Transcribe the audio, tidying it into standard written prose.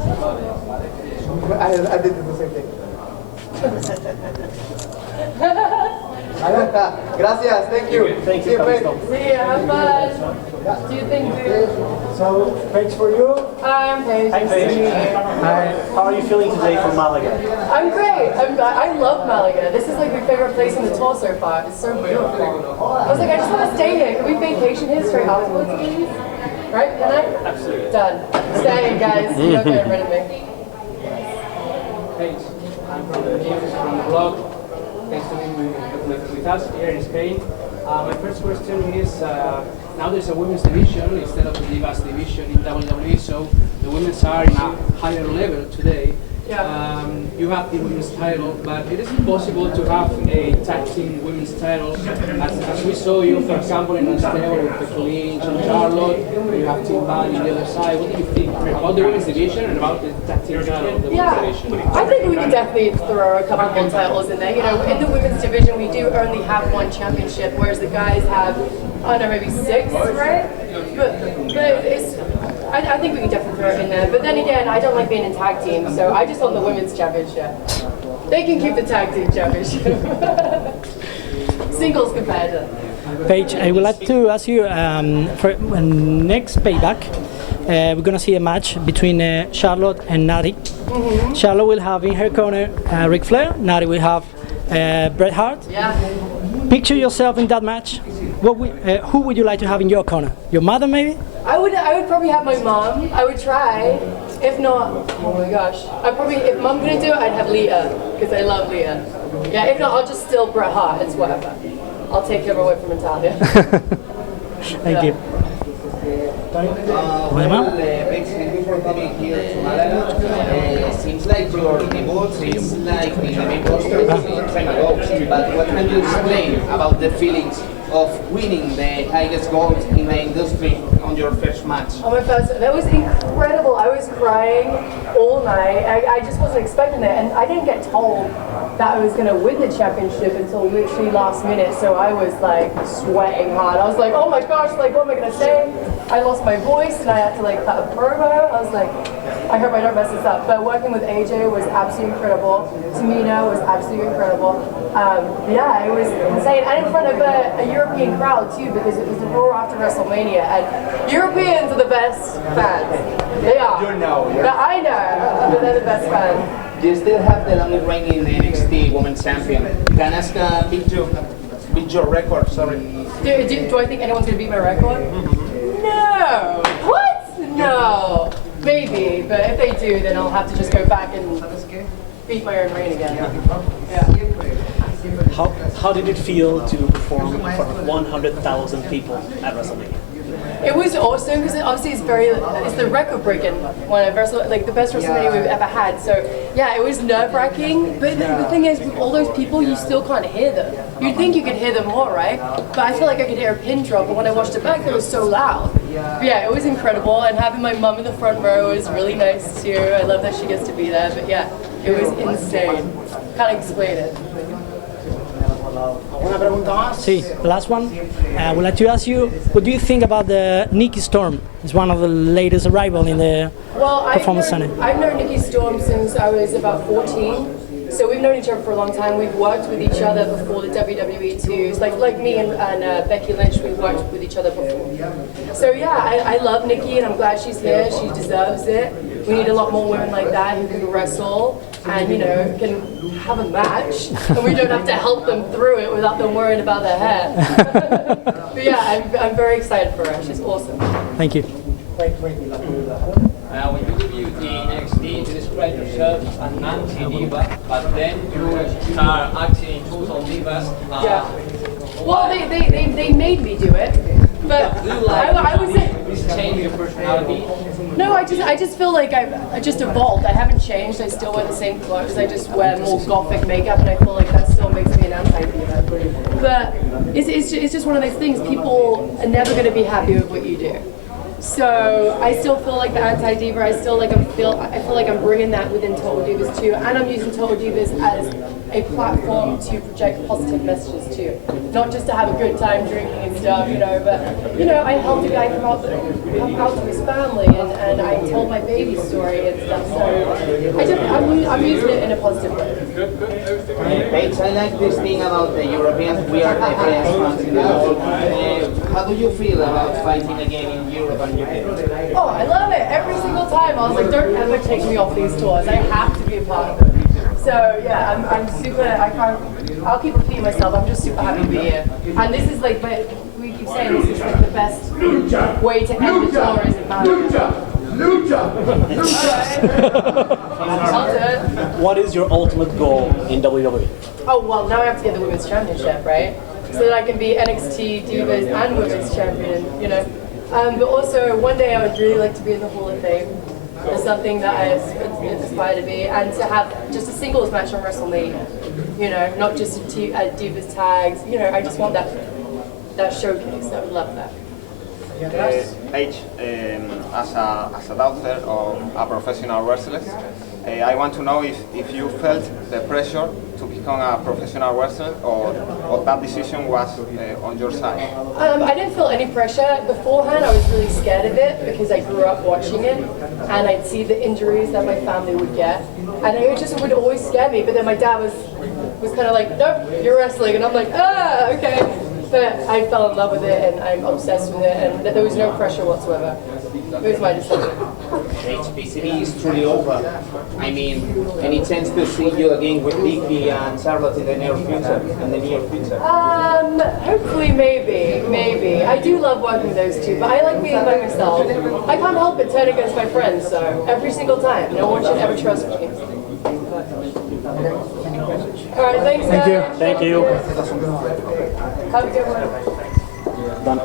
I did the same thing. Gracias, thank you. Thank you. See you, Paige. See ya, have fun. Do you think, dude? So, Paige, for you? I'm Paige. Hi, Paige. Hi. How are you feeling today from Málaga? I'm great. I love Málaga. This is like my favorite place in the tour so far. It's so beautiful. I was like, I just want to stay here. Can we vacation here straight afterwards, please? Right? Can I? Absolutely. Done. Staying, guys. You don't get rid of me. Paige, I'm from the blog. Thanks for being with us here in Spain. My first question is, now there's a women's division instead of the Divas division in WWE, so the women's are in a higher level today. Yeah. You have the women's title, but it is possible to have a tag team women's title, as we saw you, for example, in Australia with the Lynch and Charlotte. You have Team Bad on the other side. What do you think about the women's division and about the tag team title of the women's division? I think we can definitely throw a couple more titles in there. You know, in the women's division, we do only have one championship, whereas the guys have, I don't know, maybe 6, right? But it's. I think we can definitely throw it in there. But then again, I don't like being in tag teams, so I just want the women's championship. They can keep the tag team championship. Singles competitor. Paige, I would like to ask you for next payback. We're gonna see a match between Charlotte and Natty. Mm-hmm. Charlotte will have in her corner Ric Flair. Natty will have Bret Hart. Yeah. Picture yourself in that match. Who would you like to have in your corner? Your mother, maybe? I would probably have my mom. I would try. If not, oh my gosh, if mom couldn't do it, I'd have Leah because I love Leah. Yeah. If not, I'll just steal Bret Hart. It's whatever. I'll take him away from Natalia. Thank you. Before coming here to Málaga, seems like your debut is like in the main roster a long time ago. But what can you explain about the feelings of winning the highest gold in the industry on your first match? Oh my gosh, that was incredible. I was crying all night. I just wasn't expecting it, and I didn't get told that I was going to win the championship until literally last minute, so I was like sweating hard. I was like, oh my gosh, like what am I going to say? I lost my voice and I had to like cut a promo. I was like, I hope I don't mess this up. But working with AJ was absolutely incredible. Tamina was absolutely incredible. Yeah, it was insane. And in front of a European crowd too, because it was the Raw after WrestleMania. And Europeans are the best fans. They are. You know. I know, but they're the best fans. You still have the longest reigning NXT Women's Champion. Can I ask beat your record, sorry. Do I think anyone's going to beat my record? No. What? No. Maybe, but if they do, then I'll have to just go back and beat my own reign again. Yeah. How did it feel to perform in front of 100,000 people at WrestleMania? It was awesome because obviously it's the record-breaking one of like the best WrestleMania we've ever had. So yeah, it was nerve-wracking. But the thing is, with all those people, you still can't hear them. You'd think you could hear them more, right? But I feel like I could hear a pin drop. But when I watched it back, it was so loud. But yeah, it was incredible. And having my mum in the front row was really nice too. I love that she gets to be there. But yeah, it was insane. Can't explain it. See, last one. I would like to ask you, what do you think about the Nikki Storm? It's one of the latest arrival in the Performance Center. I've known Nikki Storm since I was about 14. So we've known each other for a long time. We've worked with each other before the WWE too. It's like me and Becky Lynch, we've worked with each other before. So yeah, I love Nikki and I'm glad she's here. She deserves it. We need a lot more women like that who can wrestle and, you know, can have a match, and we don't have to help them through it without them worrying about their hair. But yeah, I'm very excited for her. She's awesome. Thank you. When you debuted in NXT, you described yourself as an anti-diva, but then you start acting in Total Divas. Yeah. Well, they made me do it, but I was. This change your personality. No, I just feel like I just evolved. I haven't changed. I still wear the same clothes. I just wear more gothic makeup, and I feel like that still makes me an anti-diva. But it's just one of those things. People are never going to be happy with what you do. So I still feel like the anti-diva. I feel like I'm bringing that within Total Divas too, and I'm using Total Divas as a platform to project positive messages too, not just to have a good time drinking and stuff, But I helped a guy come out to his family, and I told my baby story and stuff. So I'm using it in a positive way. Paige, I like this thing about the Europeans. We are the best ones in the world. How do you feel about fighting again in Europe and UK? Oh, I love it. Every single time I was like, don't ever take me off these tours. I have to be a part of it. So yeah, I'm super, I'll keep repeating myself. I'm just super happy to be here. And this is like, but we keep saying this is like the best way to end the tour is in Malaga. What is your ultimate goal in WWE? Oh, well, now I have to get the Women's Championship, right? So that I can be NXT Divas and Women's Champion, But also, one day I would really like to be in the Hall of Fame. It's something that I aspire to be, and to have just a singles match on WrestleMania, not just a Divas tags, I just want that showcase. I would love that. Paige, as a daughter of a professional wrestler, I want to know if you felt the pressure to become a professional wrestler, or that decision was on your side. I didn't feel any pressure. Beforehand, I was really scared of it because I grew up watching it, and I'd see the injuries that my family would get, and it just would always scare me. But then my dad was kind of like, "Nope, you're wrestling," and I'm like, "Ah, okay." But I fell in love with it, and I'm obsessed with it, and there was no pressure whatsoever. It was my decision. HPCB is truly over. I mean, any chance to see you again with Vicky and Charlotte in the near future? Hopefully, maybe. I do love working with those two, but I like being by myself. I can't help but turn against my friends, so every single time. No one should ever trust me. All right, thanks, guys. Thank you. Have a good one. Done.